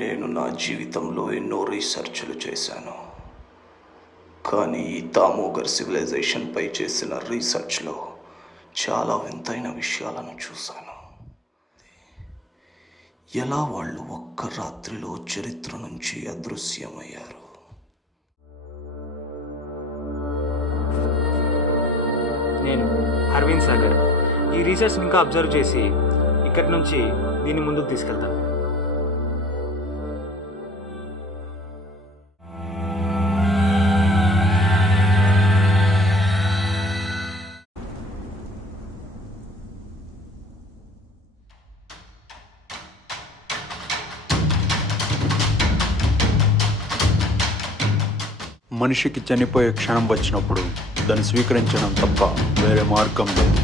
నేను నా జీవితంలో ఎన్నో రీసెర్చ్లు చేశాను, కానీ ఈ తామోగర్ సివిలైజేషన్పై చేసిన రీసెర్చ్లో చాలా వింతైన విషయాలను చూశాను. ఎలా వాళ్ళు ఒక్క రాత్రిలో చరిత్ర నుంచి అదృశ్యమయ్యారు. నేను అరవింద్ సాగర్ ఈ రీసెర్చ్ని ఇంకా అబ్జర్వ్ చేసి ఇక్కడి నుంచి దీన్ని ముందుకు తీసుకెళ్తాను. మనిషికి చనిపోయే క్షణం వచ్చినప్పుడు దాన్ని స్వీకరించడం తప్ప వేరే మార్గం లేదు.